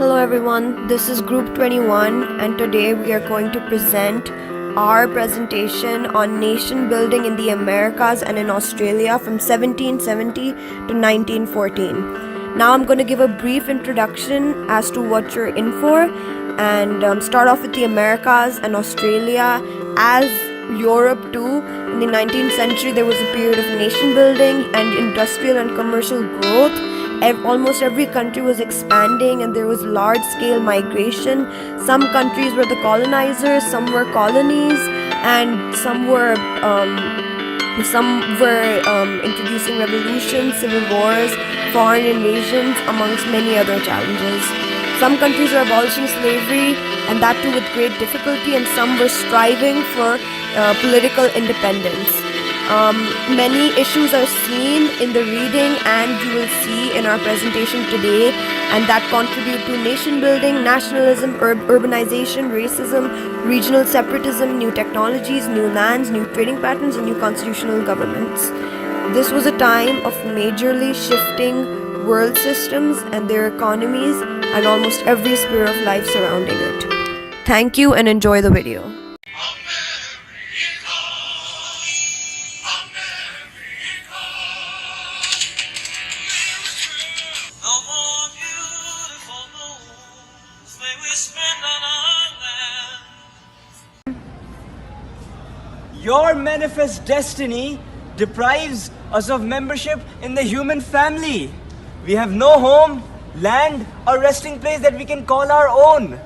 Hello everyone, this is Group 21 and today we are going to present our presentation on nation building in the Americas and in Australia from 1770 to 1914. Now I'm going to give a brief introduction as to what you're in for and start off with the Americas and Australia. As Europe too, in the 19th century there was a period of nation building and industrial and commercial growth. Almost every country was expanding and there was large-scale migration. Some countries were the colonizers, some were colonies, and some were introducing revolutions, civil wars, foreign invasions, amongst many other challenges. Some countries were abolishing slavery, and that too with great difficulty, and some were striving for political independence. Many issues are seen in the reading and you will see in our presentation today, and that contribute to nation building, nationalism, urbanization, racism, regional separatism, new technologies, new lands, new trading patterns, and new constitutional governments. This was a time of majorly shifting world systems and their economies and almost every sphere of life surrounding it. Thank you and enjoy the video. Your manifest destiny deprives us of membership in the human family. We have no home, land, or resting place that we can call our own.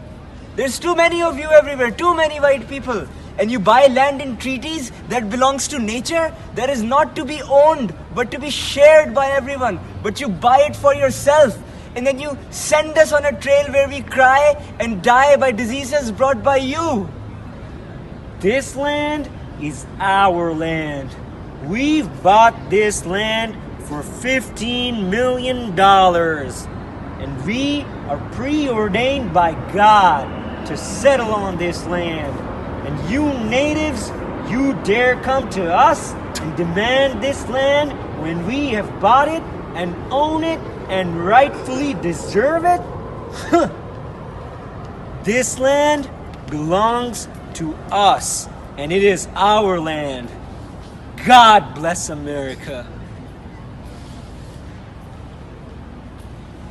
There's too many of you everywhere, too many white people. And you buy land in treaties that belongs to nature, that is not to be owned, but to be shared by everyone. But you buy it for yourself. And then you send us on a trail where we cry and die by diseases brought by you. This land is our land. We've bought this land for $15 million. And we are preordained by God to settle on this land. And you natives, you dare come to us and demand this land when we have bought it and own it and rightfully deserve it? This land belongs to us, and it is our land. God bless America.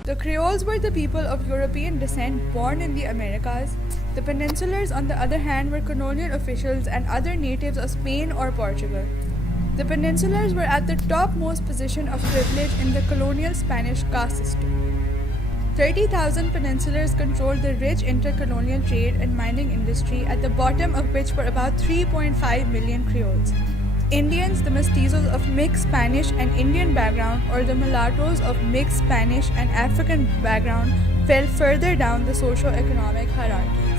The Creoles were the people of European descent born in the Americas. The Peninsulars, on the other hand, were colonial officials and other natives of Spain or Portugal. The Peninsulars were at the topmost position of privilege in the colonial Spanish caste system. 30,000 Peninsulars controlled the rich intercolonial trade and mining industry, at the bottom of which were about 3.5 million Creoles. Indians, the mestizos of mixed Spanish and Indian background, or the mulattoes of mixed Spanish and African background, fell further down the socio-economic hierarchies.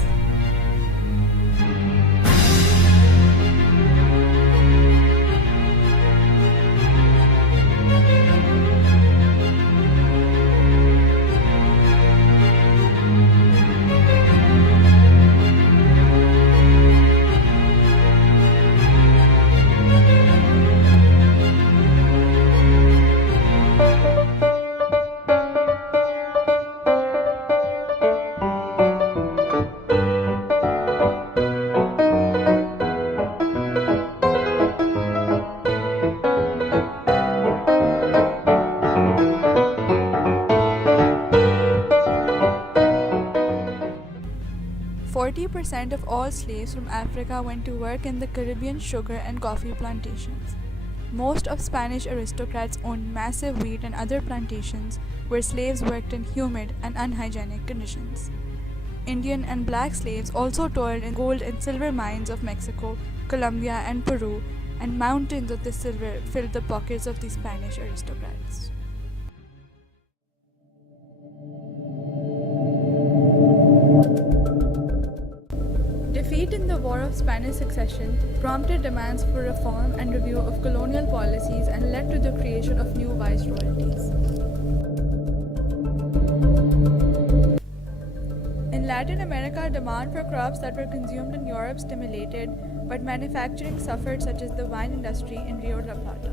% of all slaves from Africa went to work in the Caribbean sugar and coffee plantations. Most of Spanish aristocrats owned massive wheat and other plantations where slaves worked in humid and unhygienic conditions. Indian and black slaves also toiled in gold and silver mines of Mexico, Colombia, and Peru, and mountains of this silver filled the pockets of the Spanish aristocrats. Defeat in the War of Spanish Succession prompted demands for reform and review of colonial policies and led to the creation of new viceroyalties. In Latin America, demand for crops that were consumed in Europe stimulated, but manufacturing suffered, such as the wine industry in Rio de la Plata.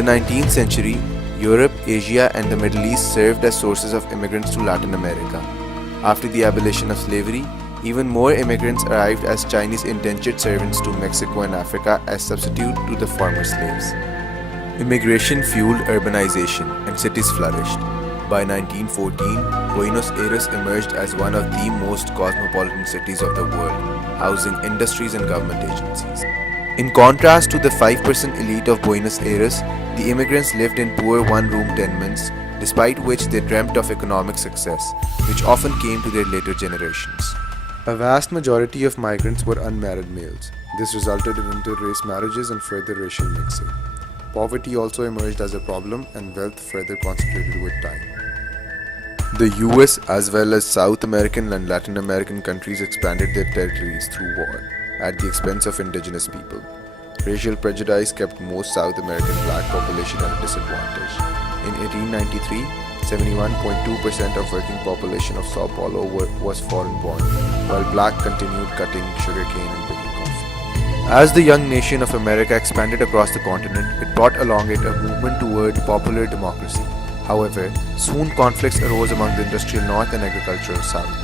the 19th century, Europe, Asia, and the Middle East served as sources of immigrants to Latin America. After the abolition of slavery, even more immigrants arrived as Chinese indentured servants to Mexico and Africa as substitute to the former slaves. Immigration fueled urbanization and cities flourished. By 1914, Buenos Aires emerged as one of the most cosmopolitan cities of the world, housing industries and government agencies. In contrast to the 5% elite of Buenos Aires, the immigrants lived in poor one-room tenements, despite which they dreamt of economic success, which often came to their later generations. A vast majority of migrants were unmarried males. This resulted in inter-race marriages and further racial mixing. Poverty also emerged as a problem, and wealth further concentrated with time. The US as well as South American and Latin American countries expanded their territories through war, at the expense of indigenous people. Racial prejudice kept most South American black population at a disadvantage. In 1893, 71.2% of working population of Sao Paulo was foreign-born, while black continued cutting sugarcane and picking coffee. As the young nation of America expanded across the continent, it brought along it a movement toward popular democracy. However, soon conflicts arose among the industrial North and agricultural South.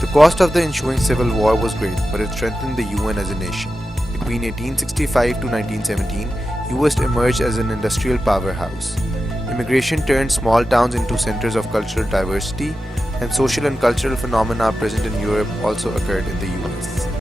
The cost of the ensuing civil war was great, but it strengthened the UN as a nation. Between 1865 to 1917, US emerged as an industrial powerhouse. Immigration turned small towns into centers of cultural diversity, and social and cultural phenomena present in Europe also occurred in the US.